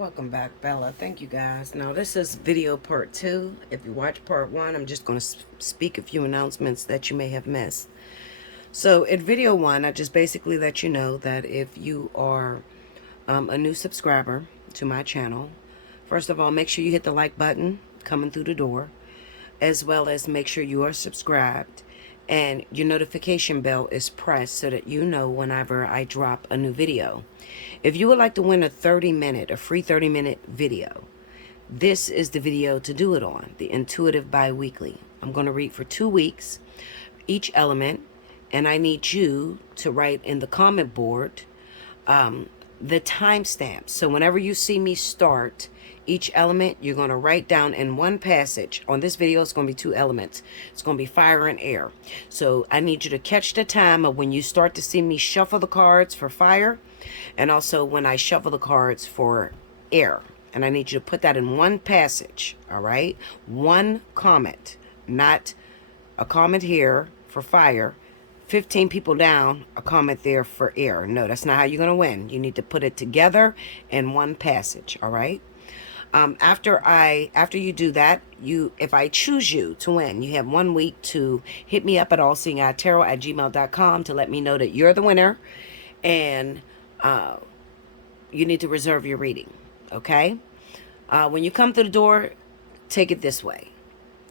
Welcome back, Bella. Thank you, guys. Now, this is video part 2. If you watch part 1, I'm just going to speak a few announcements that you may have missed. So, in video 1, I just basically let you know that if you are a new subscriber to my channel, first of all, make sure you hit the like button coming through the door, as well as make sure you are subscribed and your notification bell is pressed so that you know whenever I drop a new video. If you would like to win a free 30-minute video, this is the video to do it on, the Intuitive Bi-Weekly. I'm going to read for 2 weeks, each element, and I need you to write in the comment board the timestamp. So whenever you see me start each element, you're going to write down in one passage. On this video, it's going to be 2 elements. It's going to be fire and air. So I need you to catch the time of when you start to see me shuffle the cards for fire, and also when I shuffle the cards for air. And I need you to put that in one passage, all right? One comment, not a comment here for fire, 15 people down, a comment there for air. No, that's not how you're going to win. You need to put it together in one passage, all right? After you do that, if I choose you to win, you have 1 week to hit me up at Allseeingeyetarot@gmail.com to let me know that you're the winner, and you need to reserve your reading, okay? When you come through the door, take it this way.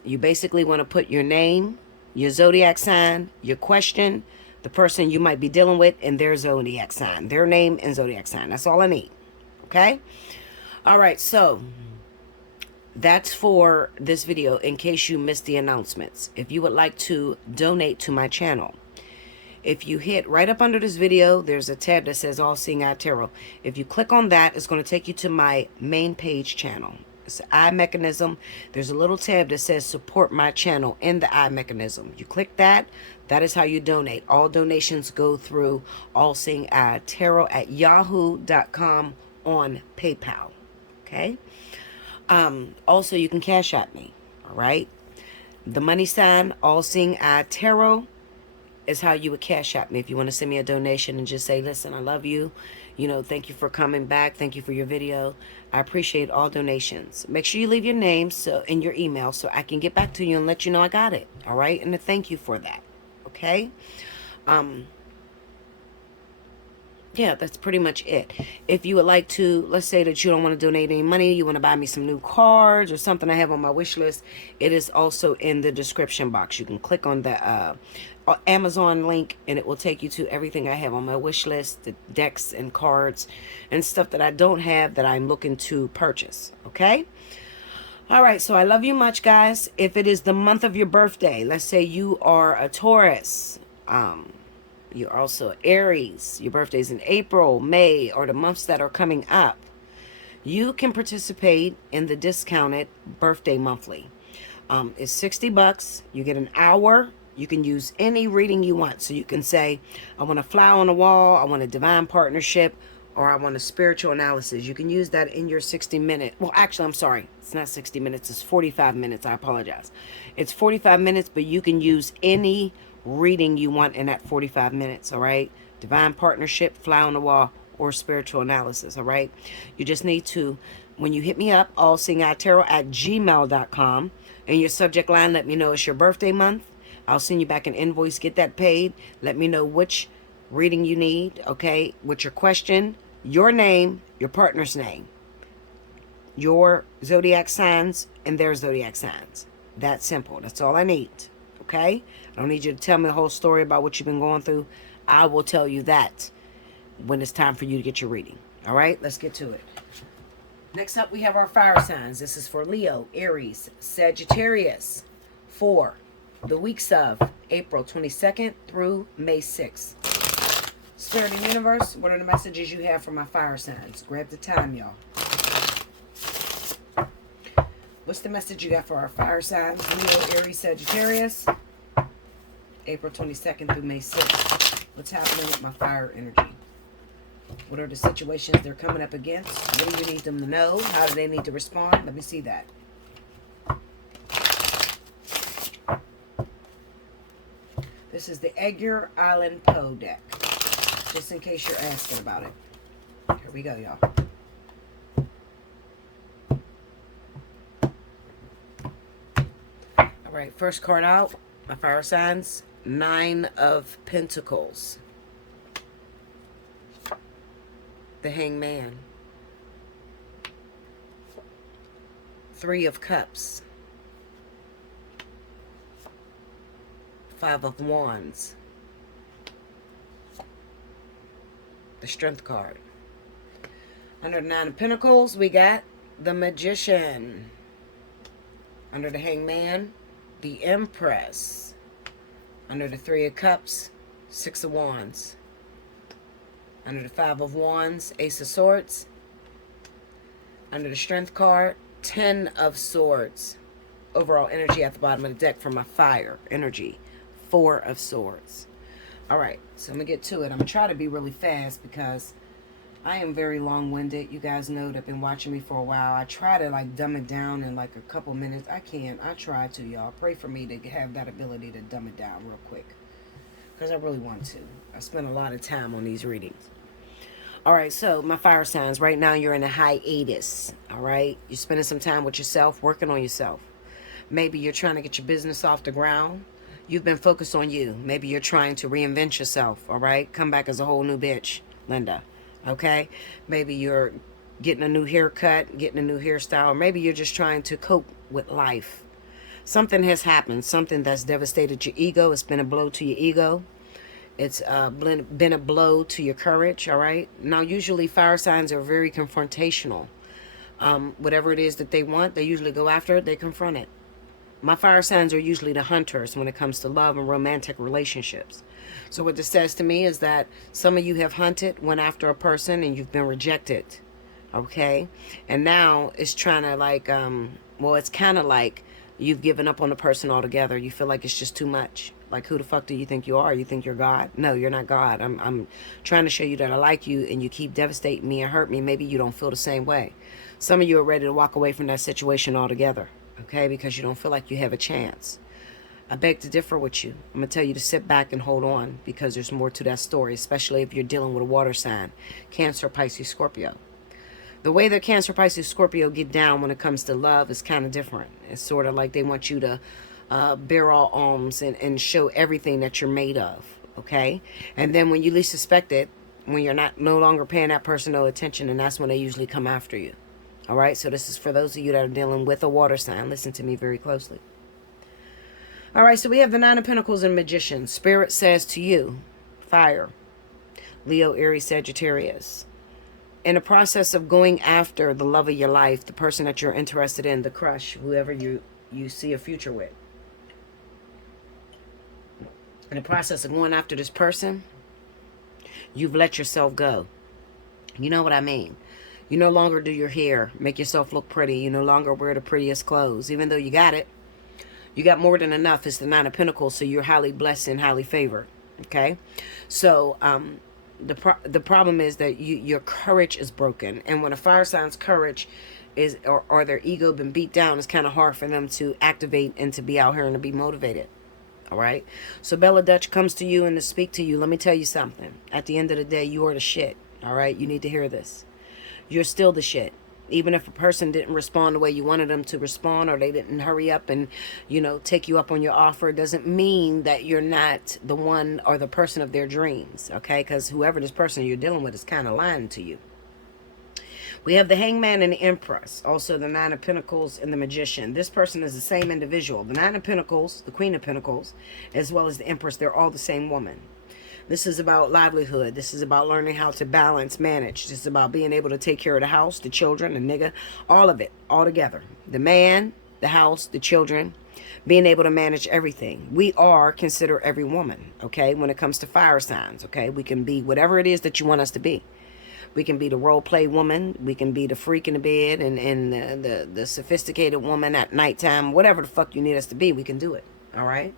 You basically want to put your name, your zodiac sign, your question, the person you might be dealing with, and their zodiac sign, their name and zodiac sign. That's all I need, okay? All right, so that's for this video in case you missed the announcements. If you would like to donate to my channel, if you hit right up under this video, there's a tab that says Allseeingeyetarot. If you click on that, it's going to take you to my main page channel. It's the eye mechanism. There's a little tab that says support my channel in the eye mechanism. You click that. That is how you donate. All donations go through Allseeingeyetarot@yahoo.com on PayPal. Okay. Also, you can cash at me. All right. The money sign Allseeingeyetarot is how you would cash at me if you want to send me a donation and just say, listen, I love you. You know, thank you for coming back. Thank you for your video. I appreciate all donations. Make sure you leave your name in your email so I can get back to you and let you know I got it. All right. And to thank you for that. Okay. Yeah, that's pretty much it. If you would like to, let's say that you don't want to donate any money, you want to buy me some new cards or something I have on my wish list, it is also in the description box. You can click on the Amazon link and it will take you to everything I have on my wish list, the decks and cards and stuff that I don't have that I'm looking to purchase. Okay? All right, so I love you much, guys. If it is the month of your birthday, let's say you are a Taurus, you're also Aries, your birthday's in April, May, or the months that are coming up, you can participate in the discounted birthday monthly. It's $60. You get an hour. You can use any reading you want. So you can say, I want a fly on the wall, I want a divine partnership, or I want a spiritual analysis. You can use that in your 60-minute. Well, actually, I'm sorry. It's not 60 minutes. It's 45 minutes. I apologize. It's 45 minutes, but you can use any reading you want in that 45 minutes, all right? Divine partnership, fly on the wall, or spiritual analysis, all right? You just need to, when you hit me up, Allseeingeyetarot@gmail.com, and your subject line, let me know it's your birthday month. I'll send you back an invoice, get that paid. Let me know which reading you need, okay? With your question, your name, your partner's name, your zodiac signs, and their zodiac signs. That simple. That's all I need. Okay? I don't need you to tell me the whole story about what you've been going through. I will tell you that when it's time for you to get your reading. All right? Let's get to it. Next up, we have our fire signs. This is for Leo, Aries, Sagittarius, for the weeks of April 22nd through May 6th. Spirit and Universe, what are the messages you have for my fire signs? Grab the time, y'all. What's the message you got for our fire signs? Leo, Aries, Sagittarius, April 22nd through May 6th. What's happening with my fire energy? What are the situations they're coming up against? What do you need them to know? How do they need to respond? Let me see that. This is the Edgar Allan Poe deck, just in case you're asking about it. Here we go, y'all. right, first card out, my fire signs, 9 of Pentacles. The Hangman. 3 of Cups. 5 of Wands. The Strength card. Under the 9 of Pentacles, we got the Magician. Under the Hangman, the Empress. Under the 3 of Cups, 6 of Wands. Under the 5 of Wands, Ace of Swords. Under the Strength card, 10 of Swords. Overall energy at the bottom of the deck for my fire energy, 4 of Swords. All right, so I'm going to get to it. I'm going to try to be really fast because I am very long-winded. You guys know that have been watching me for a while. I try to like dumb it down in like a couple minutes. I can't. I try to, y'all. Pray for me to have that ability to dumb it down real quick because I really want to. I spend a lot of time on these readings. All right, so my fire signs. Right now you're in a hiatus, all right? You're spending some time with yourself, working on yourself. Maybe you're trying to get your business off the ground. You've been focused on you. Maybe you're trying to reinvent yourself, all right? Come back as a whole new bitch, Linda, okay? Maybe you're getting a new haircut, getting a new hairstyle, or maybe you're just trying to cope with life. Something has happened, something that's devastated your ego. It's been a blow to your ego. It's been a blow to your courage, all right? Now, usually fire signs are very confrontational. Whatever it is that they want, they usually go after it, they confront it. My fire signs are usually the hunters when it comes to love and romantic relationships. So what this says to me is that some of you have hunted, went after a person, and you've been rejected, okay? And now it's trying to like, well, it's kind of like you've given up on the person altogether. You feel like it's just too much. Like, who the fuck do you think you are? You think you're God? No, you're not God. I'm trying to show you that I like you, and you keep devastating me and hurt me. Maybe you don't feel the same way. Some of you are ready to walk away from that situation altogether, okay? Because you don't feel like you have a chance. I beg to differ with you. I'm going to tell you to sit back and hold on because there's more to that story, especially if you're dealing with a water sign, Cancer, Pisces, Scorpio. The way that Cancer, Pisces, Scorpio get down when it comes to love is kind of different. It's sort of like they want you to bear all alms and show everything that you're made of, okay? And then when you least suspect it, when you're no longer paying that person no attention, and that's when they usually come after you, all right? So this is for those of you that are dealing with a water sign. Listen to me very closely. All right, so we have the 9 of Pentacles and Magician. Spirit says to you, fire, Leo, Aries, Sagittarius. In the process of going after the love of your life, the person that you're interested in, the crush, whoever you see a future with. In the process of going after this person, you've let yourself go. You know what I mean? You no longer do your hair, make yourself look pretty. You no longer wear the prettiest clothes, even though you got it. You got more than enough. It's the 9 of Pentacles, so you're highly blessed and highly favored. Okay? So, the problem is that your courage is broken. And when a fire sign's courage is, or their ego been beat down, it's kind of hard for them to activate and to be out here and to be motivated. All right? So Bella Dutch comes to you and to speak to you. Let me tell you something. At the end of the day, you are the shit. All right? You need to hear this. You're still the shit. Even if a person didn't respond the way you wanted them to respond, or they didn't hurry up and, you know, take you up on your offer, doesn't mean that you're not the one or the person of their dreams, okay? Because whoever this person you're dealing with is kind of lying to you. We have the Hangman and the Empress, also the 9 of Pentacles and the Magician. This person is the same individual. The 9 of Pentacles, the Queen of Pentacles, as well as the Empress, they're all the same woman. This is about livelihood. This is about learning how to balance, manage. This is about being able to take care of the house, the children, the nigga, all of it, all together. The man, the house, the children, being able to manage everything. We are consider every woman, okay, when it comes to fire signs, okay? We can be whatever it is that you want us to be. We can be the role play woman. We can be the freak in the bed and the sophisticated woman at nighttime. Whatever the fuck you need us to be, we can do it, all right?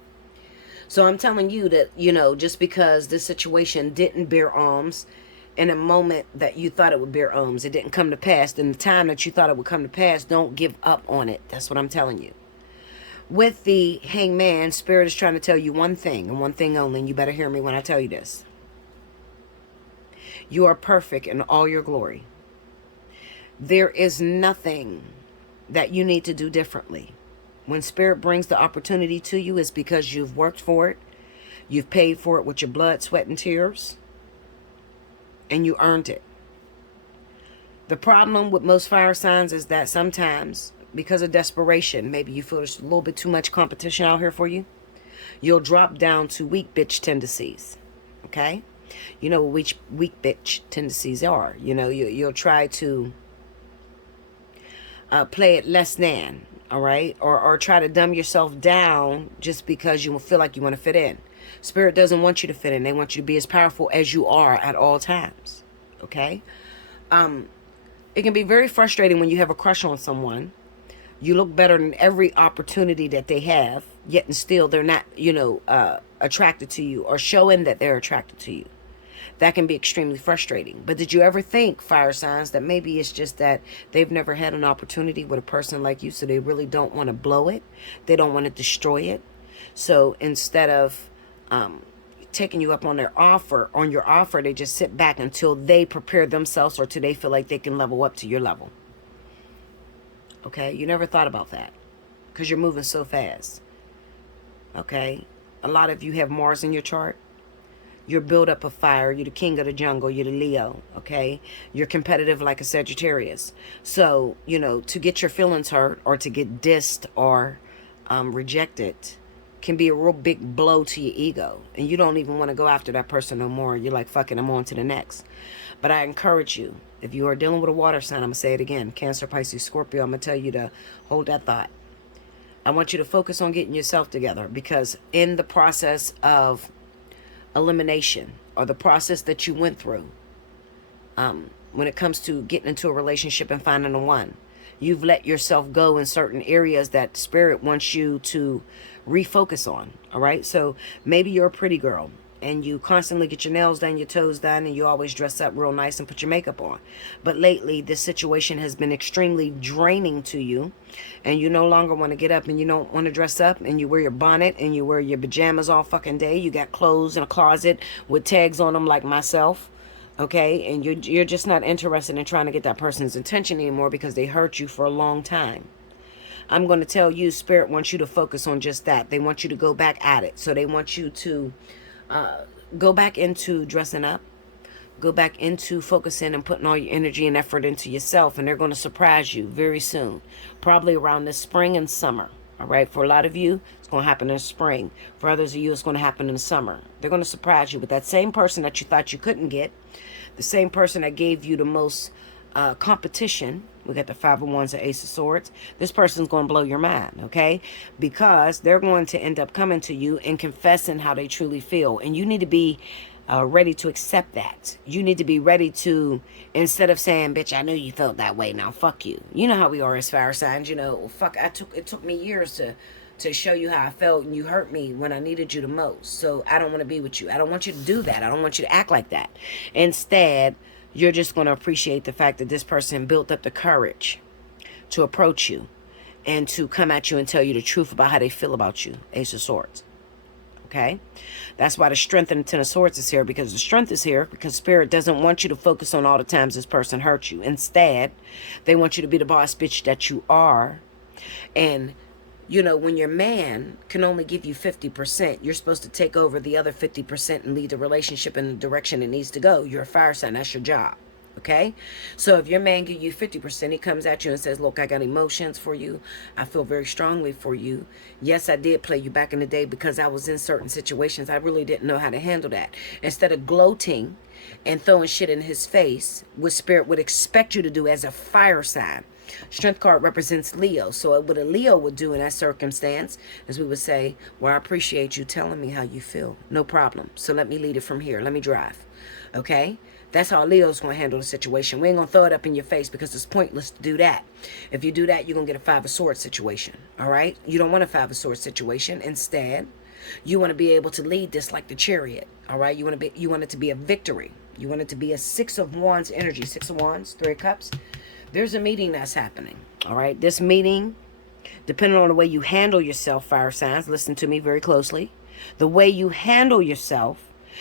So I'm telling you that, you know, just because this situation didn't bear arms in a moment that you thought it would bear arms, it didn't come to pass. In the time that you thought it would come to pass, don't give up on it. That's what I'm telling you. With the Hangman, Spirit is trying to tell you one thing and one thing only, and you better hear me when I tell you this. You are perfect in all your glory. There is nothing that you need to do differently. When Spirit brings the opportunity to you, it's because you've worked for it. You've paid for it with your blood, sweat, and tears. And you earned it. The problem with most fire signs is that sometimes, because of desperation, maybe you feel there's a little bit too much competition out here for you, you'll drop down to weak bitch tendencies. Okay? You know what weak bitch tendencies are. You know, you'll try to play it less than, all right? Or try to dumb yourself down just because you feel like you want to fit in. Spirit doesn't want you to fit in. They want you to be as powerful as you are at all times, okay? It can be very frustrating when you have a crush on someone. You look better than every opportunity that they have, yet and still they're not, attracted to you or showing that they're attracted to you. That can be extremely frustrating. But did you ever think, fire signs, that maybe it's just that they've never had an opportunity with a person like you, so they really don't want to blow it? They don't want to destroy it. So instead of taking you up on your offer, they just sit back until they prepare themselves or till they feel like they can level up to your level. Okay? You never thought about that because you're moving so fast. Okay? A lot of you have Mars in your chart. You're built up of fire. You're the king of the jungle. You're the Leo, okay? You're competitive like a Sagittarius. So, to get your feelings hurt or to get dissed or rejected can be a real big blow to your ego. And you don't even want to go after that person no more. You're like, fuck it, I'm on to the next. But I encourage you, if you are dealing with a water sign, I'm going to say it again, Cancer, Pisces, Scorpio, I'm going to tell you to hold that thought. I want you to focus on getting yourself together, because in the process of elimination, or the process that you went through, when it comes to getting into a relationship and finding the one, you've let yourself go in certain areas that Spirit wants you to refocus on. All right, so maybe you're a pretty girl and you constantly get your nails done, your toes done, and you always dress up real nice and put your makeup on. But lately, this situation has been extremely draining to you, and you no longer want to get up and you don't want to dress up, and you wear your bonnet and you wear your pajamas all fucking day. You got clothes in a closet with tags on them like myself, okay? And you're just not interested in trying to get that person's attention anymore because they hurt you for a long time. I'm going to tell you, Spirit wants you to focus on just that. They want you to go back at it. So they want you to go back into dressing up, go back into focusing and putting all your energy and effort into yourself, and they're going to surprise you very soon, probably around this spring and summer. All right, for a lot of you, it's going to happen in the spring. For others of you, it's going to happen in the summer. They're going to surprise you with that same person that you thought you couldn't get, the same person that gave you the most competition. We got the Five of Wands and Ace of Swords. This person's going to blow your mind, okay? Because they're going to end up coming to you and confessing how they truly feel. And you need to be ready to accept that. You need to be ready to, instead of saying, bitch, I knew you felt that way, now fuck you. You know how we are as fire signs, fuck, it took me years to show you how I felt, and you hurt me when I needed you the most. So I don't want to be with you. I don't want you to do that. I don't want you to act like that. Instead, you're just going to appreciate the fact that this person built up the courage to approach you and to come at you and tell you the truth about how they feel about you. Ace of Swords. Okay? That's why the strength in the Ten of Swords is here, because the strength is here because Spirit doesn't want you to focus on all the times this person hurt you. Instead, they want you to be the boss bitch that you are. And when your man can only give you 50%, you're supposed to take over the other 50% and lead the relationship in the direction it needs to go. You're a fire sign. That's your job. Okay? So if your man gives you 50%, he comes at you and says, look, I got emotions for you. I feel very strongly for you. Yes, I did play you back in the day because I was in certain situations. I really didn't know how to handle that. Instead of gloating and throwing shit in his face, what Spirit would expect you to do as a fire sign. Strength card represents Leo. So what a Leo would do in that circumstance is we would say, well, I appreciate you telling me how you feel. No problem. So let me lead it from here. Let me drive. Okay? That's how Leo's going to handle the situation. We ain't going to throw it up in your face because it's pointless to do that. If you do that, you're going to get a Five of Swords situation. All right? You don't want a Five of Swords situation. Instead, you want to be able to lead this like the Chariot. All right? You want it to be a victory. You want it to be a Six of Wands energy. Six of Wands, Three of Cups. There's a meeting that's happening, all right? This meeting, depending on the way you handle yourself, fire signs, listen to me very closely. The way you handle yourself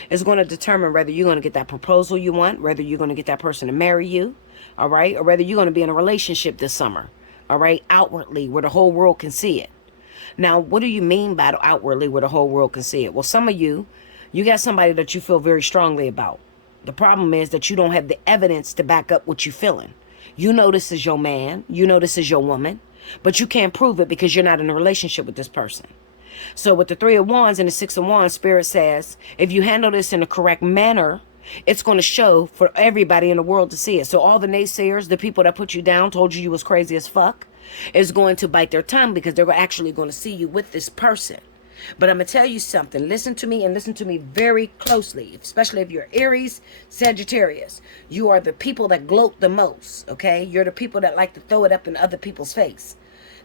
is going to determine whether you're going to get that proposal you want, whether you're going to get that person to marry you, all right? Or whether you're going to be in a relationship this summer, all right? Outwardly, where the whole world can see it, Now, what do you mean by outwardly where the whole world can see it? Well, some of you got somebody that you feel very strongly about. The problem is that you don't have the evidence to back up what you're feeling. You know this is your man. You know this is your woman. But you can't prove it because you're not in a relationship with this person. So with the Three of Wands and the Six of Wands, Spirit says, if you handle this in the correct manner, it's going to show for everybody in the world to see it. So all the naysayers, the people that put you down, told you was crazy as fuck, is going to bite their tongue because they're actually going to see you with this person. But I'm going to tell you something. Listen to me and listen to me very closely, especially if you're Aries, Sagittarius. You are the people that gloat the most, okay? You're the people that like to throw it up in other people's face.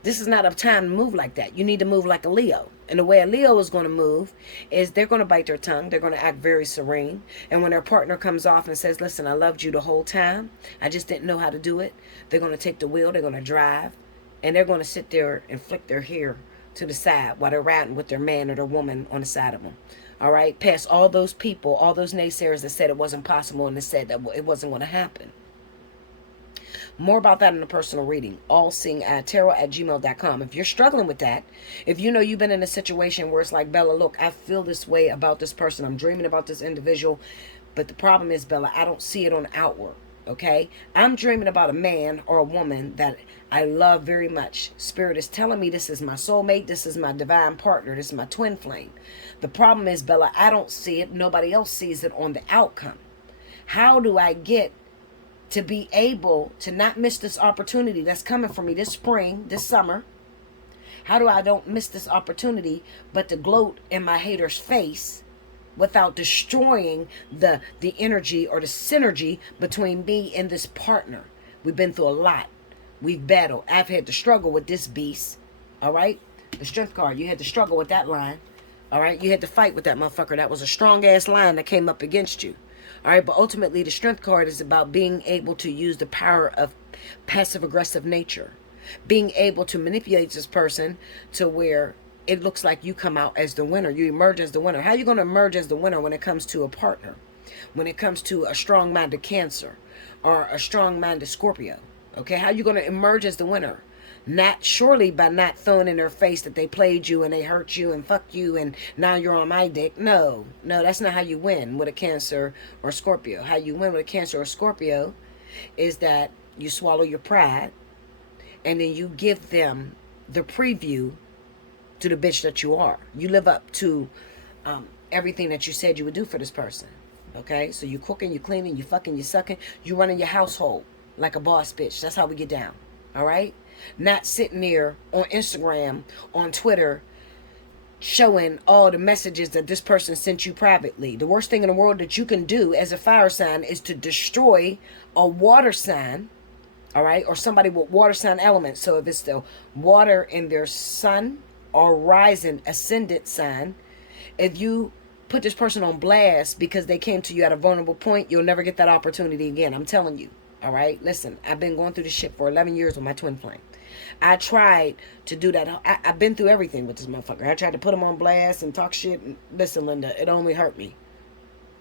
This is not a time to move like that. You need to move like a Leo. And the way a Leo is going to move is they're going to bite their tongue. They're going to act very serene. And when their partner comes off and says, listen, I loved you the whole time, I just didn't know how to do it, they're going to take the wheel. They're going to drive. And they're going to sit there and flick their hair to the side while they're riding with their man or their woman on the side of them. All right? Past all those people, all those naysayers that said it wasn't possible and that said that it wasn't going to happen. More about that in a personal reading. Allseeingeyetarot@gmail.com. If you're struggling with that, if you know you've been in a situation where it's like, Bella, look, I feel this way about this person. I'm dreaming about this individual. But the problem is, Bella, I don't see it on outward. Okay? I'm dreaming about a man or a woman that I love very much. Spirit is telling me this is my soulmate. This is my divine partner. This is my twin flame. The problem is, Bella, I don't see it. Nobody else sees it on the outcome. How do I get to be able to not miss this opportunity that's coming for me this spring, this summer? How do I don't miss this opportunity but to gloat in my hater's face without destroying the energy or the synergy between me and this partner? We've been through a lot. We've battled. I've had to struggle with this beast. All right? The strength card. You had to struggle with that line. All right? You had to fight with that motherfucker. That was a strong-ass line that came up against you. All right? But ultimately, the strength card is about being able to use the power of passive-aggressive nature. Being able to manipulate this person to where it looks like you come out as the winner. You emerge as the winner. How are you going to emerge as the winner when it comes to a partner? When it comes to a strong-minded Cancer or a strong-minded Scorpio? Okay, how are you going to emerge as the winner? Not surely by not throwing in their face that they played you and they hurt you and fucked you and now you're on my dick. No, that's not how you win with a Cancer or Scorpio. How you win with a Cancer or Scorpio is that you swallow your pride and then you give them the preview to the bitch that you are. You live up to everything that you said you would do for this person. Okay, so you cooking, you cleaning, you fucking, you sucking, you running your household like a boss bitch. That's how we get down. All right? Not sitting there on Instagram, on Twitter, showing all the messages that this person sent you privately. The worst thing in the world that you can do as a fire sign is to destroy a water sign, all right, or somebody with water sign elements. So if it's the water in their sun or rising ascendant sign, if you put this person on blast because they came to you at a vulnerable point, you'll never get that opportunity again. I'm telling you. All right, listen, I've been going through this shit for 11 years with my twin flame. I tried to do that. I've been through everything with this motherfucker. I tried to put him on blast and talk shit. And listen, Linda, it only hurt me.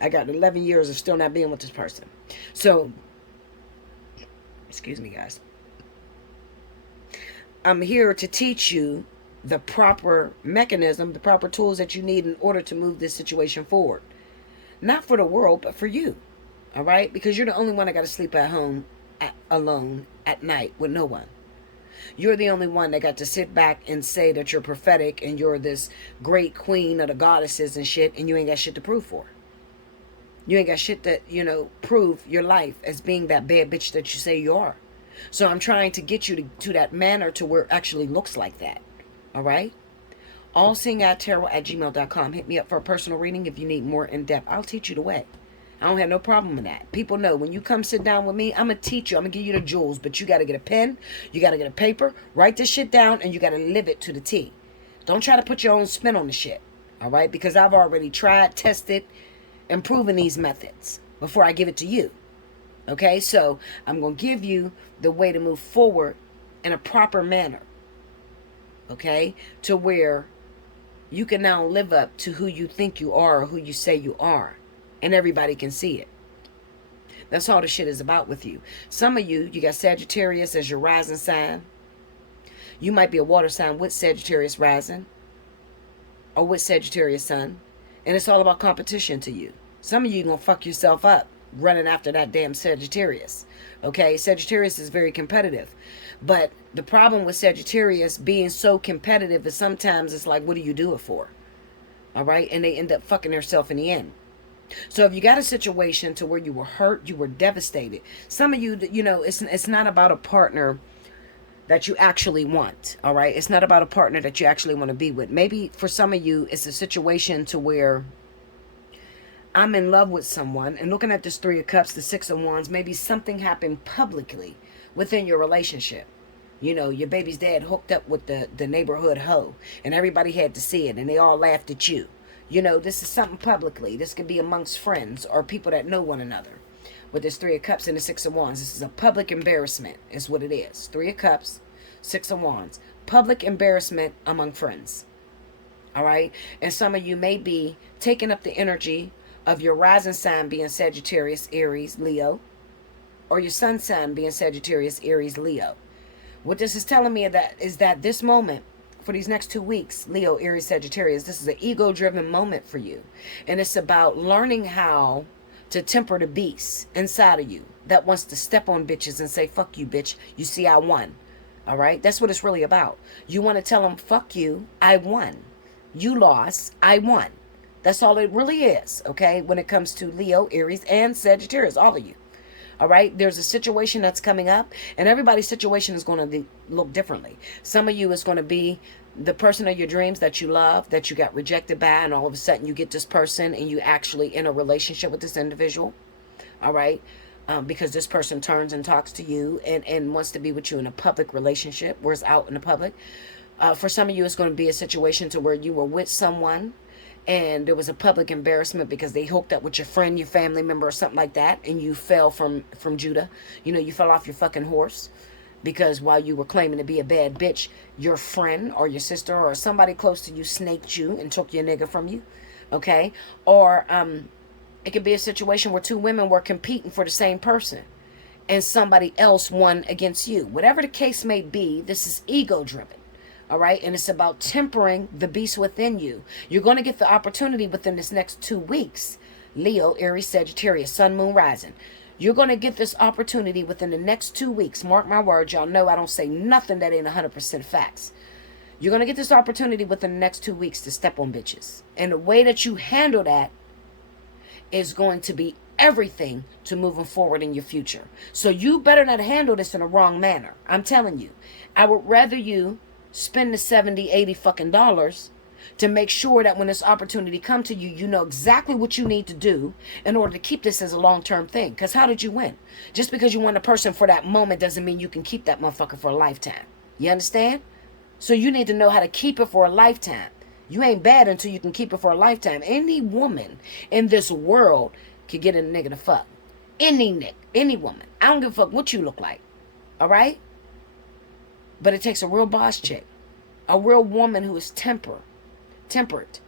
I got 11 years of still not being with this person. So, excuse me, guys. I'm here to teach you the proper mechanism, the proper tools that you need in order to move this situation forward. Not for the world, but for you. All right? Because you're the only one that got to sleep at home alone at night with no one. You're the only one that got to sit back and say that you're prophetic and you're this great queen of the goddesses and shit, and you ain't got shit to prove for. You ain't got shit that, prove your life as being that bad bitch that you say you are. So I'm trying to get you to that manner to where it actually looks like that. All right? Allseeingeyetarot@gmail.com. Hit me up for a personal reading if you need more in depth. I'll teach you the way. I don't have no problem with that. People know when you come sit down with me, I'm going to teach you. I'm going to give you the jewels. But you got to get a pen. You got to get a paper. Write this shit down. And you got to live it to the T. Don't try to put your own spin on the shit. All right? Because I've already tried, tested, and proven these methods before I give it to you. Okay? So I'm going to give you the way to move forward in a proper manner. Okay? To where you can now live up to who you think you are or who you say you are. And everybody can see it. That's all the shit is about with you. Some of you got Sagittarius as your rising sign. You might be a water sign with Sagittarius rising or with Sagittarius sun, and it's all about competition to you. Some of you gonna fuck yourself up running after that damn Sagittarius. Okay, Sagittarius is very competitive, but the problem with Sagittarius being so competitive is sometimes it's like, what do you do it for? All right, and they end up fucking themselves in the end. So if you got a situation to where you were hurt, you were devastated. Some of you, you know, it's not about a partner that you actually want. All right, it's not about a partner that you actually want to be with. Maybe for some of you, it's a situation to where I'm in love with someone, and looking at this Three of Cups, the Six of Wands, maybe something happened publicly within your relationship. You know, your baby's dad hooked up with the neighborhood hoe, and everybody had to see it, and they all laughed at you. You know, this is something publicly. This could be amongst friends or people that know one another. With this Three of Cups and the Six of Wands, this is a public embarrassment, is what it is. Three of Cups, Six of Wands. Public embarrassment among friends. All right? And some of you may be taking up the energy of your rising sign being Sagittarius, Aries, Leo, or your sun sign being Sagittarius, Aries, Leo. What this is telling me is that this moment, for these next 2 weeks, Leo, Aries, Sagittarius, this is an ego-driven moment for you. And it's about learning how to temper the beast inside of you that wants to step on bitches and say, fuck you, bitch. You see, I won. All right? That's what it's really about. You want to tell them, fuck you, I won. You lost, I won. That's all it really is, okay? When it comes to Leo, Aries, and Sagittarius, all of you. All right? There's a situation that's coming up, and everybody's situation is going to look differently. Some of you is going to be the person of your dreams that you love, that you got rejected by, and all of a sudden you get this person and you actually in a relationship with this individual. All right? Because this person turns and talks to you and wants to be with you in a public relationship, where it's out in the public. For some of you, it's going to be a situation to where you were with someone and there was a public embarrassment because they hooked up with your friend, your family member, or something like that, and you fell from Judah. You know, you fell off your fucking horse because while you were claiming to be a bad bitch, your friend or your sister or somebody close to you snaked you and took your nigga from you, okay? Or it could be a situation where two women were competing for the same person and somebody else won against you. Whatever the case may be, this is ego-driven. All right. And it's about tempering the beast within you. You're going to get the opportunity within this next 2 weeks. Leo, Aries, Sagittarius, Sun, Moon, Rising. You're going to get this opportunity within the next 2 weeks. Mark my words. Y'all know I don't say nothing that ain't 100% facts. You're going to get this opportunity within the next 2 weeks to step on bitches. And the way that you handle that is going to be everything to moving forward in your future. So you better not handle this in a wrong manner. I'm telling you. I would rather you spend the 70, 80 fucking dollars to make sure that when this opportunity comes to you, you know exactly what you need to do in order to keep this as a long-term thing. Because how did you win? Just because you won a person for that moment doesn't mean you can keep that motherfucker for a lifetime. You understand? So you need to know how to keep it for a lifetime. You ain't bad until you can keep it for a lifetime. Any woman in this world can get a nigga to fuck. Any woman. I don't give a fuck what you look like. All right? But it takes a real boss chick, a real woman who is temperate,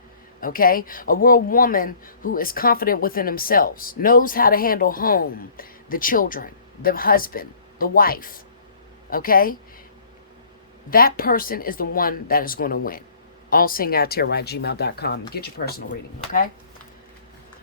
okay? A real woman who is confident within themselves, knows how to handle home, the children, the husband, the wife, okay? That person is the one that is going to win. Allseeingeyetarot@gmail.com. Get your personal reading, okay?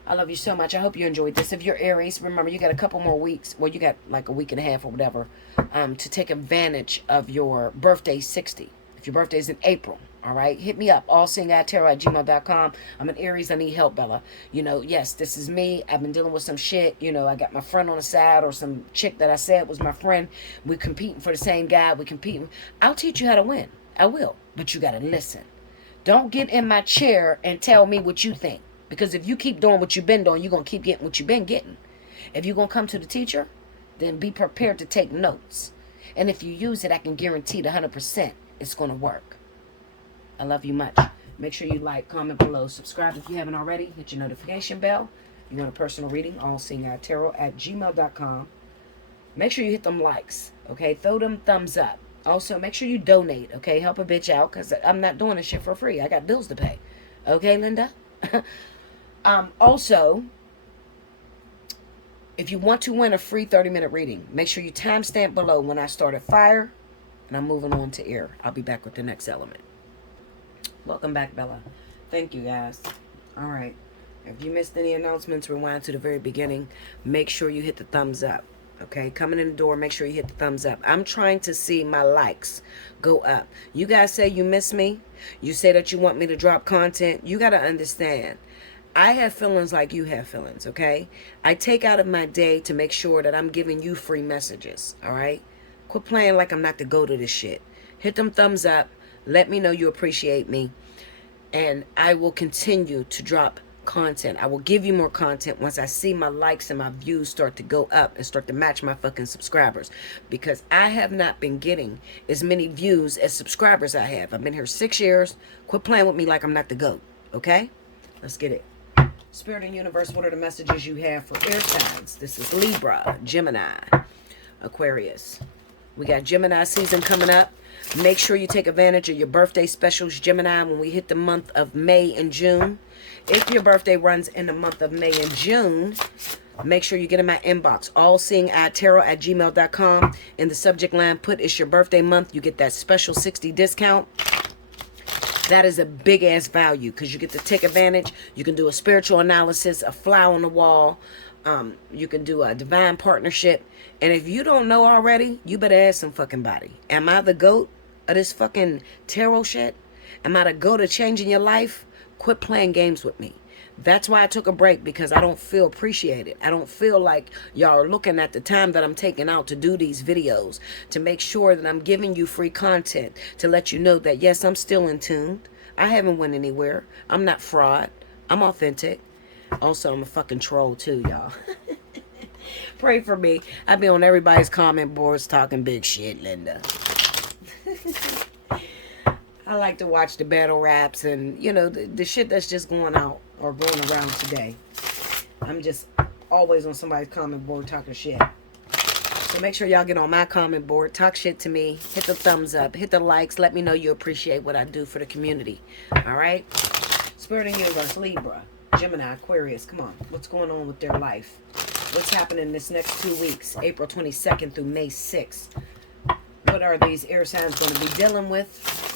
I love you so much. I hope you enjoyed this. If you're Aries, remember you got a couple more weeks. Well, you got like a week and a half or whatever to take advantage of your birthday 60. If your birthday is in April, all right? Hit me up, allseeingeyetarot@gmail.com. I'm an Aries. I need help, Bella. You know, yes, this is me. I've been dealing with some shit. You know, I got my friend on the side or some chick that I said was my friend. We're competing for the same guy. We're competing. I'll teach you how to win. I will. But you got to listen. Don't get in my chair and tell me what you think. Because if you keep doing what you've been doing, you're going to keep getting what you've been getting. If you're going to come to the teacher, then be prepared to take notes. And if you use it, I can guarantee the 100% it's going to work. I love you much. Make sure you like, comment below, subscribe if you haven't already. Hit your notification bell. You want a personal reading, allseeingeyetarot@gmail.com. Make sure you hit them likes, okay? Throw them thumbs up. Also, make sure you donate, okay? Help a bitch out because I'm not doing this shit for free. I got bills to pay. Okay, Linda? Also, if you want to win a free 30-minute reading, make sure you timestamp below when I start a fire, and I'm moving on to air. I'll be back with the next element. Welcome back, Bella. Thank you, guys. All right. If you missed any announcements, rewind to the very beginning. Make sure you hit the thumbs up. Okay, coming in the door, make sure you hit the thumbs up. I'm trying to see my likes go up. You guys say you miss me. You say that you want me to drop content. You got to understand, I have feelings like you have feelings, okay? I take out of my day to make sure that I'm giving you free messages, all right? Quit playing like I'm not the go to this shit. Hit them thumbs up. Let me know you appreciate me. And I will continue to drop content. I will give you more content once I see my likes and my views start to go up and start to match my fucking subscribers, because I have not been getting as many views as subscribers I have. I've been here 6 years. Quit playing with me like I'm not the GOAT, okay? Let's get it. Spirit and universe, what are the messages you have for air signs? This is Libra, Gemini, Aquarius. We got Gemini season coming up. Make sure you take advantage of your birthday specials, Gemini, when we hit the month of May and June. If your birthday runs in the month of May and June, make sure you get in my inbox, allseeingeyetarot@gmail.com. In the subject line, put "It's your birthday month." You get that special 60 discount. That is a big-ass value because you get to take advantage. You can do a spiritual analysis, a fly on the wall. You can do a divine partnership. And if you don't know already, you better ask some fucking body. Am I the GOAT of this fucking tarot shit? Am I the GOAT of changing your life? Quit playing games with me. That's why I took a break, because I don't feel appreciated. I don't feel like y'all are looking at the time that I'm taking out to do these videos, to make sure that I'm giving you free content, to let you know that, yes, I'm still in tune. I haven't went anywhere. I'm not fraud. I'm authentic. Also, I'm a fucking troll too, y'all. Pray for me. I be on everybody's comment boards talking big shit, Linda. I like to watch the battle raps and, you know, the shit that's just going out or going around today. I'm just always on somebody's comment board talking shit. So make sure y'all get on my comment board, talk shit to me, hit the thumbs up, hit the likes, let me know you appreciate what I do for the community. All right? Spirit and universe, Libra, Gemini, Aquarius, come on. What's going on with their life? What's happening this next 2 weeks, April 22nd through May 6th? What are these air signs going to be dealing with?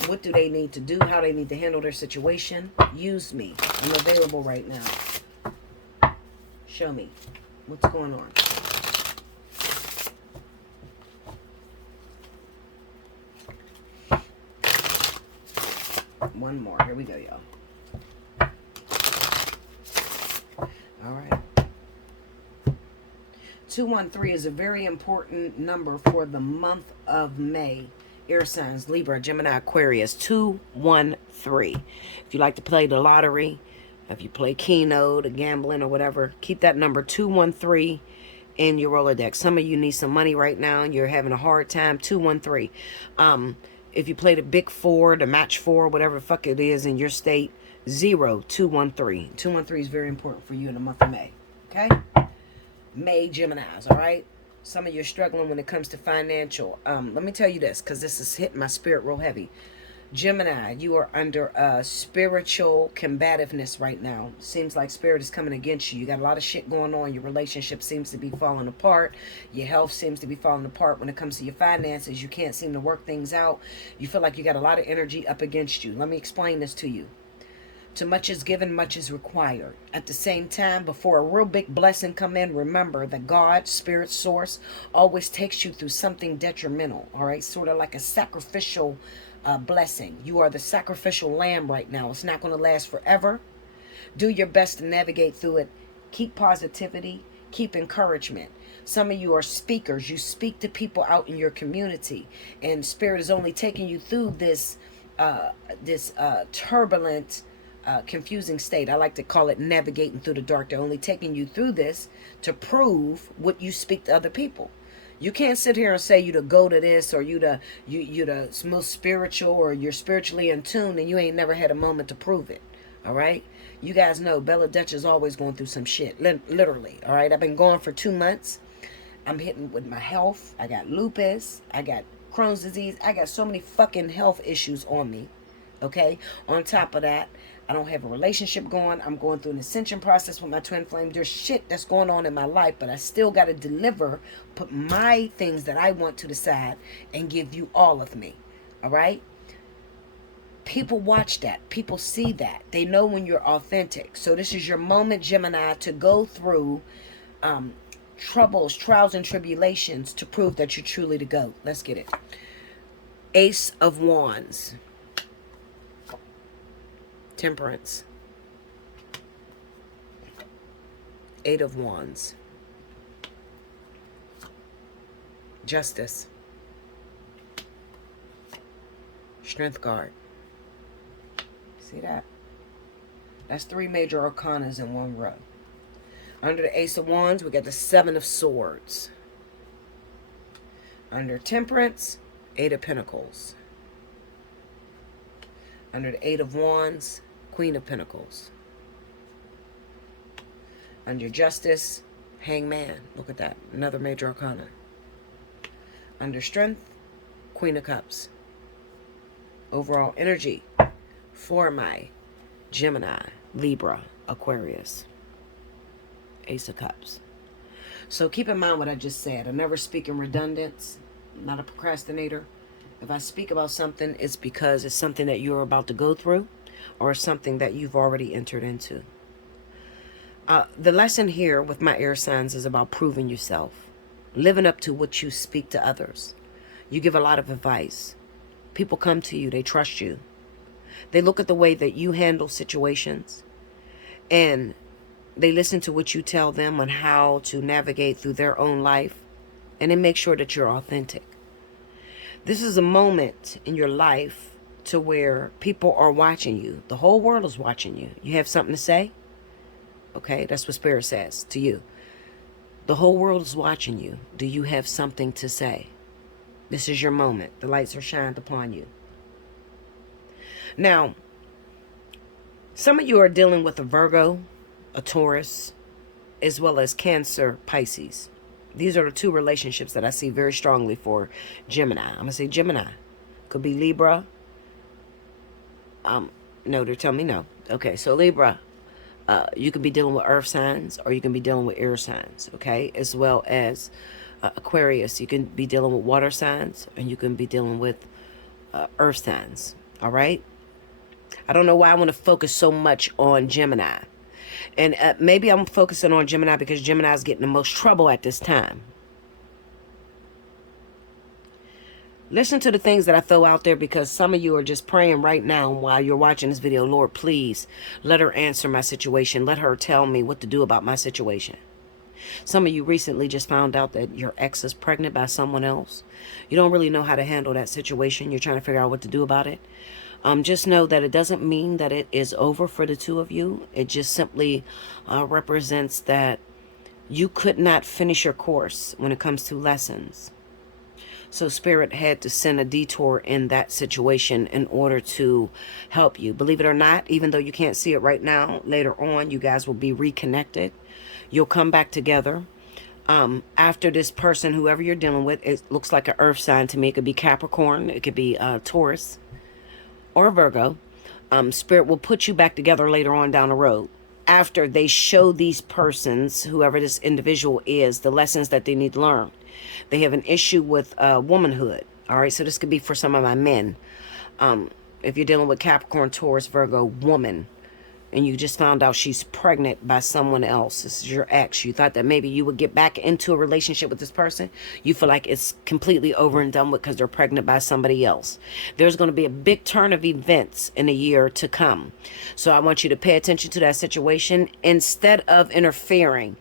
What do they need to do? How they need to handle their situation? Use me. I'm available right now. Show me. What's going on? One more. Here we go, y'all. All right. 213 is a very important number for the month of May. Air signs, Libra, Gemini, Aquarius, 213. If you like to play the lottery, if you play Keno, the gambling or whatever, keep that number 213 in your Rolodex. Some of you need some money right now and you're having a hard time. 213. If you play the Big Four, the Match Four, whatever the fuck it is in your state, 0213. 213 is very important for you in the month of May. Okay? May Geminis, all right? Some of you are struggling when it comes to financial. Let me tell you this, because this is hitting my spirit real heavy. Gemini, you are under spiritual combativeness right now. Seems like spirit is coming against you. You got a lot of shit going on. Your relationship seems to be falling apart. Your health seems to be falling apart. When it comes to your finances, you can't seem to work things out. You feel like you got a lot of energy up against you. Let me explain this to you. Too much is given, much is required. At the same time, before a real big blessing come in, remember that God, spirit source, always takes you through something detrimental, all right? Sort of like a sacrificial blessing. You are the sacrificial lamb right now. It's not going to last forever. Do your best to navigate through it. Keep positivity. Keep encouragement. Some of you are speakers. You speak to people out in your community, and spirit is only taking you through this turbulent, confusing state. I like to call it navigating through the dark. They're only taking you through this to prove what you speak to other people. You can't sit here and say you to go to this, or you the most spiritual, or you're spiritually in tune, and you ain't never had a moment to prove it. All right? You guys know Bella Dutch is always going through some shit. Literally. All right? I've been gone for 2 months. I'm hitting with my health. I got lupus. I got Crohn's disease. I got so many fucking health issues on me. Okay? On top of that, I don't have a relationship going. I'm going through an ascension process with my twin flame. There's shit that's going on in my life, but I still got to deliver, put my things that I want to the side and give you all of me. All right? People watch that. People see that. They know when you're authentic. So this is your moment, Gemini, to go through troubles, trials, and tribulations to prove that you're truly the GOAT. Let's get it. Ace of Wands. Temperance. Eight of Wands. Justice. Strength card. See that? That's 3 major arcanas in one row. Under the Ace of Wands, we got the 7 of Swords. Under Temperance, 8 of Pentacles. Under the 8 of Wands, Queen of Pentacles. Under Justice, Hangman. Look at that. Another major arcana. Under Strength, Queen of Cups. Overall energy for my Gemini, Libra, Aquarius. Ace of Cups. So keep in mind what I just said. I never speak in redundance. I'm not a procrastinator. If I speak about something, it's because it's something that you're about to go through or something that you've already entered into. The lesson here with my air signs is about proving yourself, living up to what you speak to others. You give a lot of advice. People come to you. They trust you. They look at the way that you handle situations, and they listen to what you tell them on how to navigate through their own life, and they make sure that you're authentic. This is a moment in your life to where people are watching you. The whole world is watching you. You have something to say? Okay, that's what Spirit says to you. The whole world is watching you. Do you have something to say? This is your moment. The lights are shined upon you. Now, some of you are dealing with a Virgo, a Taurus, as well as Cancer, Pisces. These are the 2 relationships that I see very strongly for Gemini. I'm going to say Gemini. Could be Libra. No, they're telling me no. Okay, so Libra, you can be dealing with earth signs or you can be dealing with air signs, okay? As well as Aquarius, you can be dealing with water signs and you can be dealing with earth signs, all right? I don't know why I want to focus so much on Gemini. And maybe I'm focusing on Gemini because Gemini is getting the most trouble at this time. Listen to the things that I throw out there, because some of you are just praying right now while you're watching this video. Lord, please let her answer my situation. Let her tell me what to do about my situation. Some of you recently just found out that your ex is pregnant by someone else. You don't really know how to handle that situation. You're trying to figure out what to do about it. Just know that it doesn't mean that it is over for the 2 of you. It just simply represents that you could not finish your course when it comes to lessons. So Spirit had to send a detour in that situation in order to help you. Believe it or not, even though you can't see it right now, later on you guys will be reconnected. You'll come back together. After this person, whoever you're dealing with, it looks like an earth sign to me. It could be Capricorn. It could be Taurus or Virgo. Spirit will put you back together later on down the road, after they show these persons, whoever this individual is, the lessons that they need to learn. They have an issue with womanhood. All right, so this could be for some of my men. If you're dealing with Capricorn, Taurus, Virgo, woman, and you just found out she's pregnant by someone else, this is your ex, you thought that maybe you would get back into a relationship with this person. You feel like it's completely over and done with because they're pregnant by somebody else. There's going to be a big turn of events in a year to come. So I want you to pay attention to that situation instead of interfering.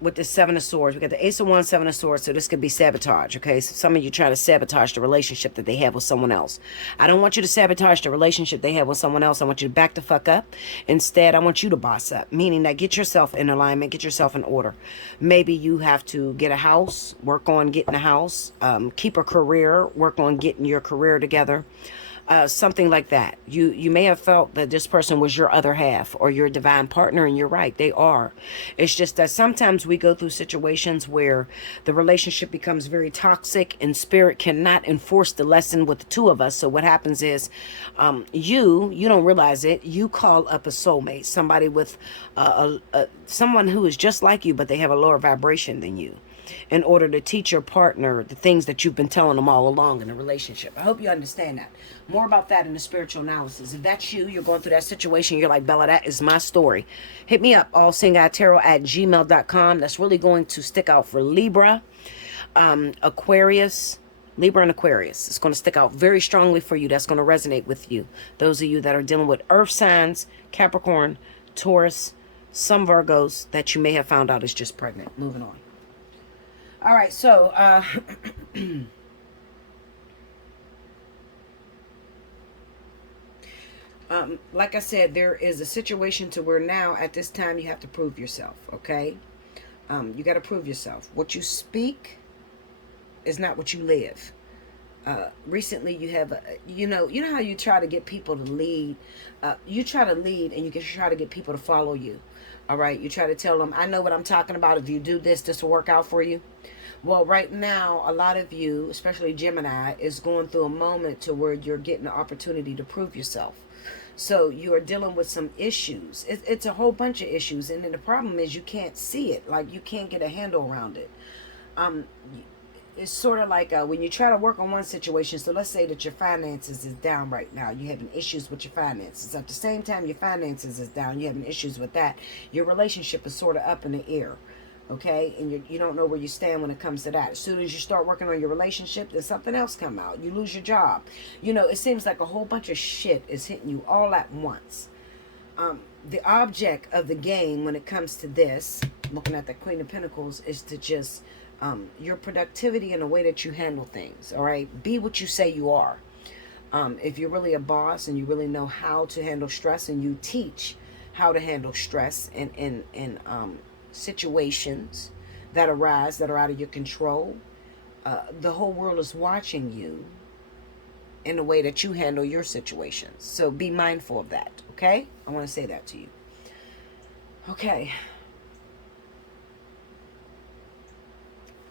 With the 7 of Swords, we got the Ace of Wands, 7 of Swords, so this could be sabotage, okay? So some of you try to sabotage the relationship that they have with someone else. I don't want you to sabotage the relationship they have with someone else. I want you to back the fuck up. Instead, I want you to boss up, meaning that get yourself in alignment, get yourself in order. Maybe you have to get a house, work on getting a house, keep a career, work on getting your career together. something like that. You may have felt that this person was your other half or your divine partner, and you're right, they are. It's just that sometimes we go through situations where the relationship becomes very toxic and spirit cannot enforce the lesson with the two of us. So what happens is, you don't realize it, you call up a soulmate, somebody with someone who is just like you, but they have a lower vibration than you, in order to teach your partner the things that you've been telling them all along in a relationship. I hope you understand that. More about that in the spiritual analysis. If that's you, you're going through that situation, you're like, Bella, that is my story. Hit me up, Allseeingeyetarot@gmail.com. That's really going to stick out for Libra, Aquarius, Libra and Aquarius. It's going to stick out very strongly for you. That's going to resonate with you. Those of you that are dealing with earth signs, Capricorn, Taurus, some Virgos that you may have found out is just pregnant. Moving on. All right, so like I said, there is a situation to where now at this time you have to prove yourself, okay? You got to prove yourself. What you speak is not what you live. Recently you have, you know how you try to get people to lead. You try to lead and you try to get people to follow you. All right, you try to tell them, I know what I'm talking about. If you do this, this will work out for you. Well, right now, a lot of you, especially Gemini, is going through a moment to where you're getting the opportunity to prove yourself. So you are dealing with some issues. It's a whole bunch of issues. And then the problem is you can't see it. Like, you can't get a handle around it. It's sort of like when you try to work on one situation. So let's say that your finances is down right now. You're having issues with your finances. At the same time your finances is down, you're having issues with that. Your relationship is sort of up in the air. Okay, and you don't know where you stand when it comes to that. As soon as you start working on your relationship, then something else come out. You lose your job. You know, it seems like a whole bunch of shit is hitting you all at once. The object of the game when it comes to this, looking at the Queen of Pentacles, is to just your productivity and the way that you handle things. All right, be what you say you are. If you're really a boss and you really know how to handle stress, and you teach how to handle stress and situations that arise that are out of your control, the whole world is watching you in the way that you handle your situations. So be mindful of that, okay? I want to say that to you. Okay.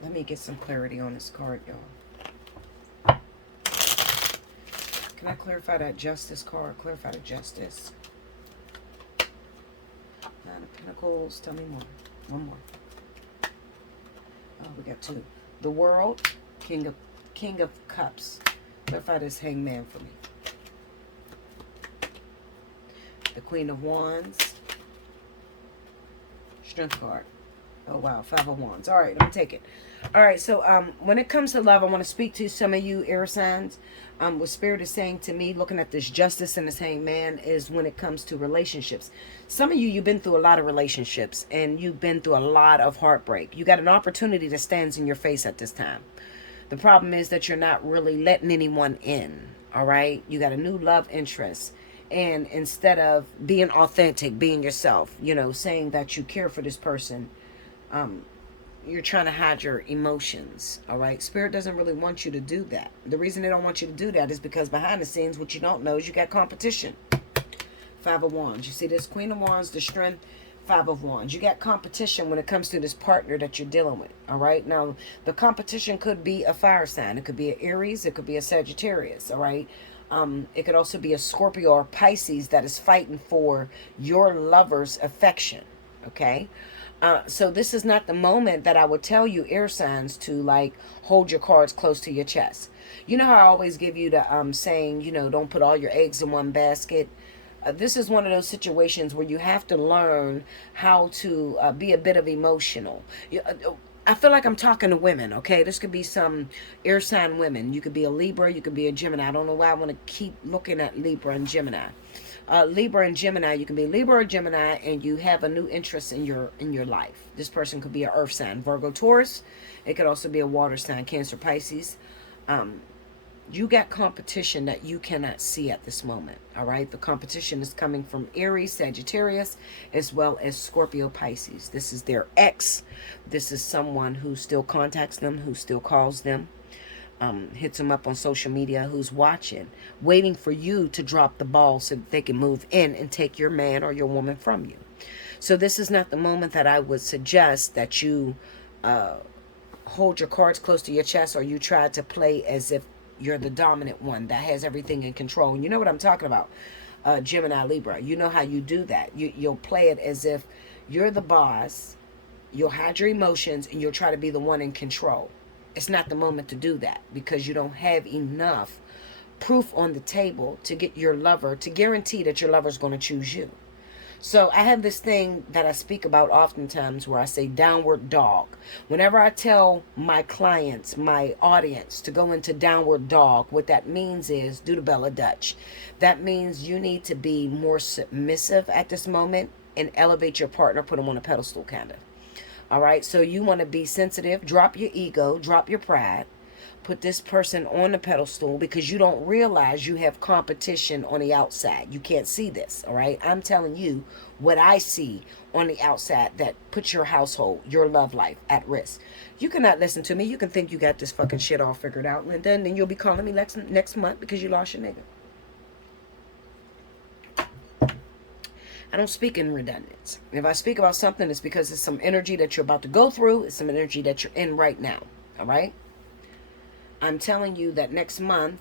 Let me get some clarity on this card, y'all. Can I clarify that Justice card? Clarify the Justice. Nine of Pentacles. Tell me more. One more. Oh, we got two. The World, King of Cups. Clarify this Hangman for me. The Queen of Wands. Strength card. Oh, wow. Five of Wands. All right, let me take it. All right, so when it comes to love, I want to speak to some of you air signs. What Spirit is saying to me, looking at this Justice and this Hangman, is when it comes to relationships. Some of you, you've been through a lot of relationships, and you've been through a lot of heartbreak. You got an opportunity that stands in your face at this time. The problem is that you're not really letting anyone in, all right? You got a new love interest. And instead of being authentic, being yourself, you know, saying that you care for this person, you're trying to hide your emotions, all right? Spirit doesn't really want you to do that. The reason they don't want you to do that is because behind the scenes, what you don't know is you got competition. Five of Wands. You see this Queen of Wands, the Strength, Five of Wands. You got competition when it comes to this partner that you're dealing with, all right? Now, the competition could be a fire sign. It could be an Aries. It could be a Sagittarius, all right? It could also be a Scorpio or Pisces that is fighting for your lover's affection, okay? So this is not the moment that I would tell you, air signs, to like hold your cards close to your chest. You know how I always give you the saying, you know, don't put all your eggs in one basket. This is one of those situations where you have to learn how to be a bit of emotional. I feel like I'm talking to women, okay? This could be some air sign women. You could be a Libra, you could be a Gemini. I don't know why I want to keep looking at Libra and Gemini. Libra and Gemini, you can be Libra or Gemini, and you have a new interest in your life. This person could be an earth sign, Virgo, Taurus. It could also be a water sign, Cancer, Pisces. You got competition that you cannot see at this moment, all right? The competition is coming from Aries, Sagittarius, as well as Scorpio, Pisces. This is their ex. This is someone who still contacts them, who still calls them. hits them up on social media, who's watching, waiting for you to drop the ball so that they can move in and take your man or your woman from you. So this is not the moment that I would suggest that you hold your cards close to your chest, or you try to play as if you're the dominant one that has everything in control. And you know what I'm talking about, Gemini, Libra. You know how you do that. You'll play it as if you're the boss. You'll hide your emotions and you'll try to be the one in control. It's not the moment to do that, because you don't have enough proof on the table to get your lover, to guarantee that your lover's going to choose you. So I have this thing that I speak about oftentimes where I say downward dog. Whenever I tell my clients, my audience, to go into downward dog, what that means is do the Bella Dutch. That means you need to be more submissive at this moment and elevate your partner, put them on a pedestal, kind of. All right, so you want to be sensitive, drop your ego, drop your pride, put this person on the pedestal, because you don't realize you have competition on the outside. You can't see this, all right? I'm telling you what I see on the outside that puts your household, your love life at risk. You cannot listen to me. You can think you got this fucking shit all figured out, Linda, and then you'll be calling me next month because you lost your nigga. I don't speak in redundance. If I speak about something, it's because it's some energy that you're about to go through. It's some energy that you're in right now. All right? I'm telling you that next month,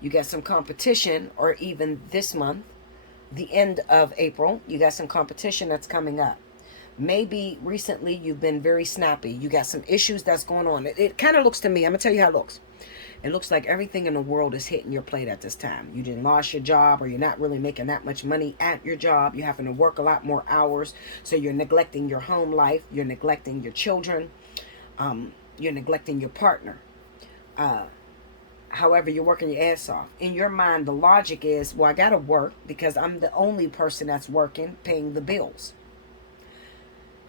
you got some competition, or even this month, the end of April, you got some competition that's coming up. Maybe recently you've been very snappy. You got some issues that's going on. It kind of looks to me, I'm going to tell you how it looks. It looks like everything in the world is hitting your plate at this time. You didn't lost your job, or you're not really making that much money at your job. You're having to work a lot more hours. So you're neglecting your home life. You're neglecting your children. You're neglecting your partner. However, you're working your ass off. In your mind, the logic is, well, I got to work because I'm the only person that's working, paying the bills.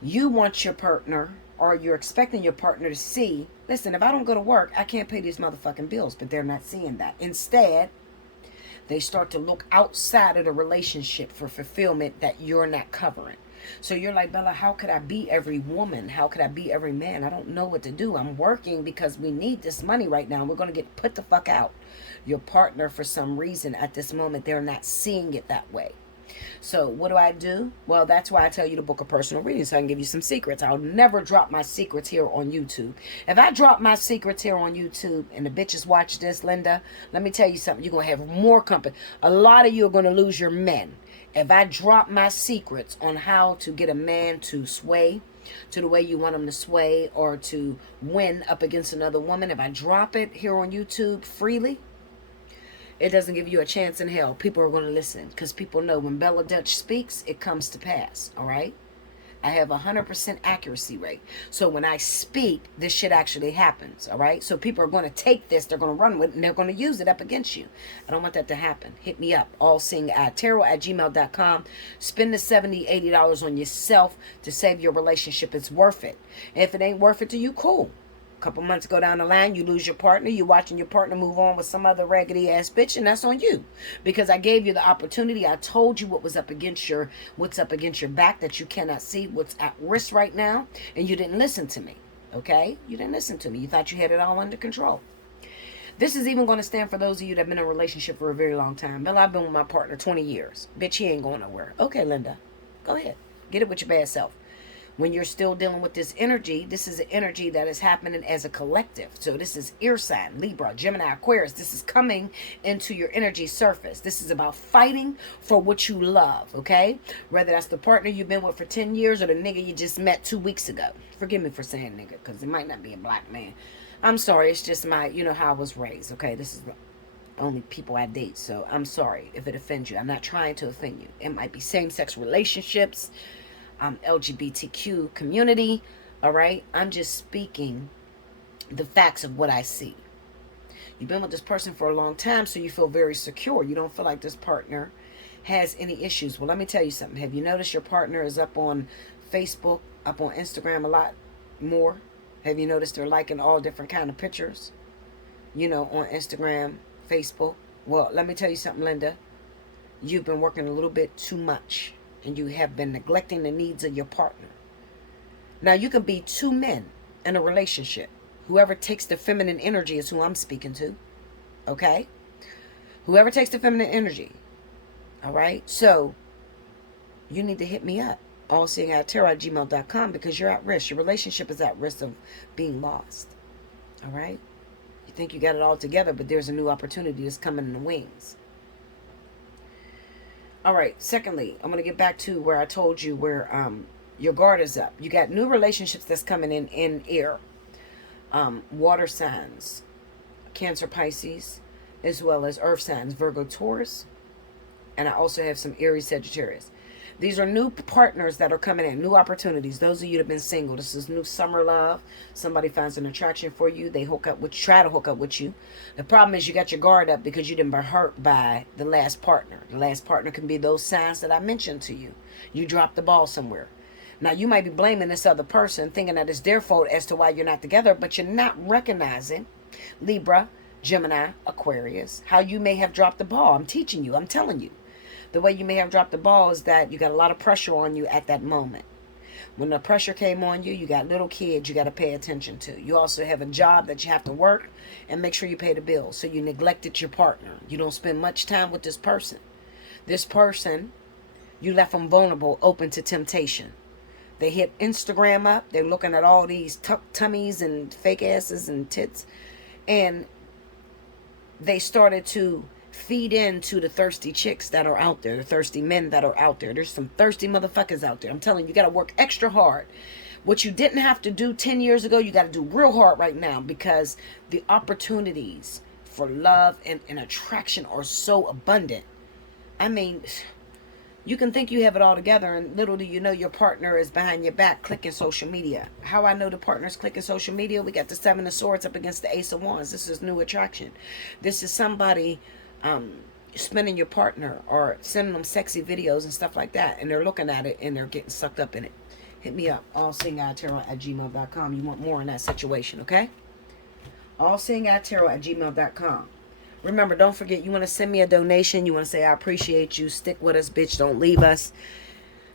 You want your partner, or you're expecting your partner to see, listen, if I don't go to work, I can't pay these motherfucking bills. But they're not seeing that. Instead, they start to look outside of the relationship for fulfillment that you're not covering. So you're like, Bella, how could I be every woman? How could I be every man? I don't know what to do. I'm working because we need this money right now. We're going to get put the fuck out. Your partner, for some reason, at this moment, they're not seeing it that way. So what do? Well, that's why I tell you to book a personal reading, so I can give you some secrets. I'll never drop my secrets here on YouTube. If I drop my secrets here on YouTube and the bitches watch this, Linda, let me tell you something. You're going to have more company. A lot of you are going to lose your men. If I drop my secrets on how to get a man to sway to the way you want him to sway, or to win up against another woman, if I drop it here on YouTube freely, it doesn't give you a chance in hell. People are going to listen, because people know when Bella Dutch speaks, it comes to pass. All right? I have 100% accuracy rate. So when I speak, this shit actually happens. All right? So people are going to take this, they're going to run with it, and they're going to use it up against you. I don't want that to happen. Hit me up. Allseeingeyetarot@gmail.com. Spend the $70, $80 on yourself to save your relationship. It's worth it. If it ain't worth it to you, cool. A couple months go down the line, you lose your partner, you watching your partner move on with some other raggedy ass bitch, and that's on you. Because I gave you the opportunity. I told you what's up against your back that you cannot see, what's at risk right now, and you didn't listen to me. Okay? You didn't listen to me. You thought you had it all under control. This is even going to stand for those of you that have been in a relationship for a very long time. Bill, I've been with my partner 20 years. Bitch, he ain't going nowhere. Okay, Linda. Go ahead. Get it with your bad self. When you're still dealing with this energy, this is an energy that is happening as a collective. So this is ear sign, Libra, Gemini, Aquarius. This is coming into your energy surface. This is about fighting for what you love, okay? Whether that's the partner you've been with for 10 years or the nigga you just met 2 weeks ago. Forgive me for saying nigga, because it might not be a black man. I'm sorry. It's just how I was raised, okay? This is the only people I date, so I'm sorry if it offends you. I'm not trying to offend you. It might be same-sex relationships, LGBTQ community, all right? I'm just speaking the facts of what I see. You've been with this person for a long time, so you feel very secure. You don't feel like this partner has any issues. Well, let me tell you something. Have you noticed your partner is up on Facebook, up on Instagram a lot more? Have you noticed they're liking all different kind of pictures, on Instagram, Facebook? Well, let me tell you something, Linda. You've been working a little bit too much. And you have been neglecting the needs of your partner. Now, you can be two men in a relationship. Whoever takes the feminine energy is who I'm speaking to. Okay? Whoever takes the feminine energy. All right? So, you need to hit me up. Allseeingeyetarot@gmail.com, because you're at risk. Your relationship is at risk of being lost. All right? You think you got it all together, but there's a new opportunity that's coming in the wings. All right. Secondly, I'm going to get back to where I told you where your guard is up. You got new relationships that's coming in air. Water signs, Cancer, Pisces, as well as earth signs, Virgo, Taurus. And I also have some Aries, Sagittarius. These are new partners that are coming in, new opportunities. Those of you that have been single, this is new summer love. Somebody finds an attraction for you. They hook up with, try to hook up with you. The problem is you got your guard up because you didn't been hurt by the last partner. The last partner can be those signs that I mentioned to you. You dropped the ball somewhere. Now, you might be blaming this other person, thinking that it's their fault as to why you're not together, but you're not recognizing, Libra, Gemini, Aquarius, how you may have dropped the ball. I'm teaching you. I'm telling you. The way you may have dropped the ball is that you got a lot of pressure on you at that moment. When the pressure came on you, you got little kids you got to pay attention to. You also have a job that you have to work and make sure you pay the bills. So you neglected your partner. You don't spend much time with this person. This person, you left them vulnerable, open to temptation. They hit Instagram up. They're looking at all these tummies and fake asses and tits. And they started to feed into the thirsty chicks that are out there, the thirsty men that are out there. There's some thirsty motherfuckers out there. I'm telling you, you got to work extra hard. What you didn't have to do 10 years ago, you got to do real hard right now, because the opportunities for love and attraction are so abundant. I mean, you can think you have it all together, and little do you know your partner is behind your back clicking social media. How I know the partner's clicking social media? We got the Seven of Swords up against the Ace of Wands. This is new attraction. This is somebody spinning your partner or sending them sexy videos and stuff like that, and they're looking at it and they're getting sucked up in it. Hit me up, allseeingeyetarot@gmail.com. You want more in that situation, okay? Allseeingeyetarot@gmail.com. Remember, don't forget, you want to send me a donation. You want to say, I appreciate you. Stick with us, bitch. Don't leave us.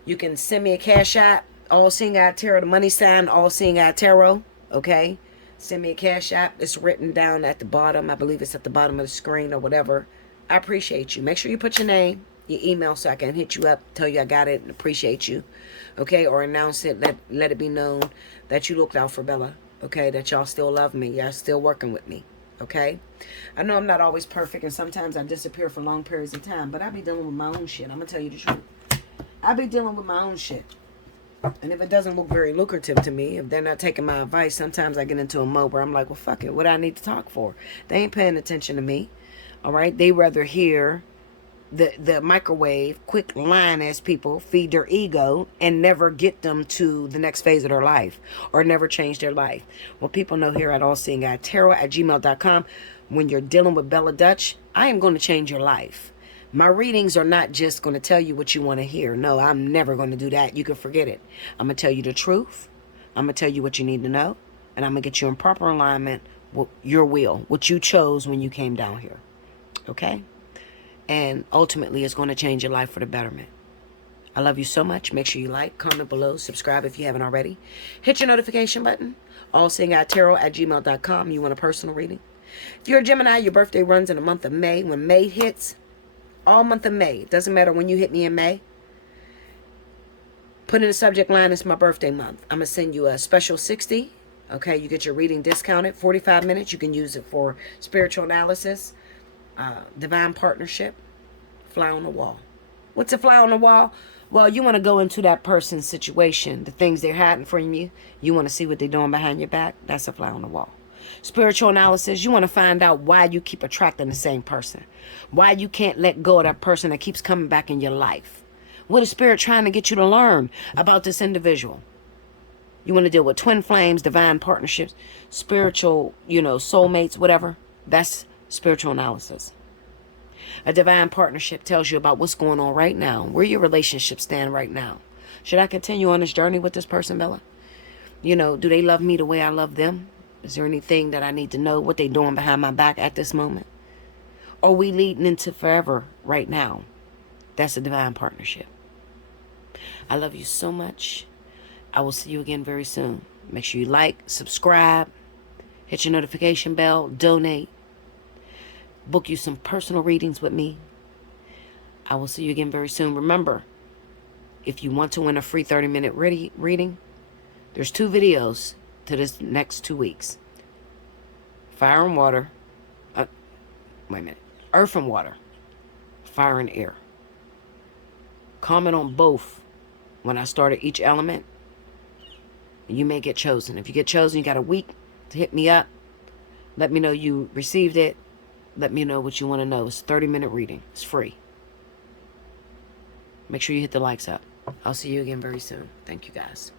You can send me a cash app. Allseeingeyetarot, the money sign, Allseeingeyetarot. Okay? Send me a cash app. It's written down at the bottom. I believe it's at the bottom of the screen or whatever. I appreciate you. Make sure you put your name, your email, so I can hit you up, tell you I got it, and appreciate you. Okay? Or announce it. Let it be known that you looked out for Bella. Okay? That y'all still love me. Y'all still working with me. Okay? I know I'm not always perfect, and sometimes I disappear for long periods of time, but I be dealing with my own shit. I'm going to tell you the truth. I be dealing with my own shit. And if it doesn't look very lucrative to me, if they're not taking my advice, sometimes I get into a mode where I'm like, well, fuck it. What do I need to talk for? They ain't paying attention to me. All right? They rather hear the microwave, quick line as people feed their ego and never get them to the next phase of their life or never change their life. Well, people know here at allseeingeyetarot@gmail.com, when you're dealing with Bella Dutch, I am going to change your life. My readings are not just going to tell you what you want to hear. No, I'm never going to do that. You can forget it. I'm going to tell you the truth. I'm going to tell you what you need to know. And I'm going to get you in proper alignment with your will, what you chose when you came down here. Okay? And ultimately, it's going to change your life for the betterment. I love you so much. Make sure you like, comment below, subscribe if you haven't already. Hit your notification button. Allseeingeyetarot@gmail.com. You want a personal reading? If you're a Gemini, your birthday runs in the month of May. When May hits, all month of May, it doesn't matter when you hit me in May, put in the subject line, it's my birthday month. I'm going to send you a special 60. Okay, you get your reading discounted. 45 minutes. You can use it for spiritual analysis, divine partnership, fly on the wall. What's a fly on the wall? Well, you want to go into that person's situation, the things they're hiding from you. You want to see what they're doing behind your back. That's a fly on the wall. Spiritual analysis, you want to find out why you keep attracting the same person. Why you can't let go of that person that keeps coming back in your life. What is Spirit trying to get you to learn about this individual? You want to deal with twin flames, divine partnerships, spiritual, soulmates, whatever. That's spiritual analysis. A divine partnership tells you about what's going on right now, where your relationships stand right now. Should I continue on this journey with this person, Bella? Do they love me the way I love them? Is there anything that I need to know, what they're doing behind my back at this moment? Are we leading into forever right now? That's a divine partnership. I love you so much. I will see you again very soon. Make sure you like, subscribe, Hit your notification bell. Donate. Book you some personal readings with me. I will see you again very soon. Remember, if you want to win a free 30-minute reading, there's 2 videos to this next 2 weeks. Fire and water. Wait a minute. Earth and water. Fire and air. Comment on both when I start at each element. You may get chosen. If you get chosen, you got a week to hit me up. Let me know you received it. Let me know what you want to know. It's a 30-minute reading. It's free. Make sure you hit the likes up. I'll see you again very soon. Thank you, guys.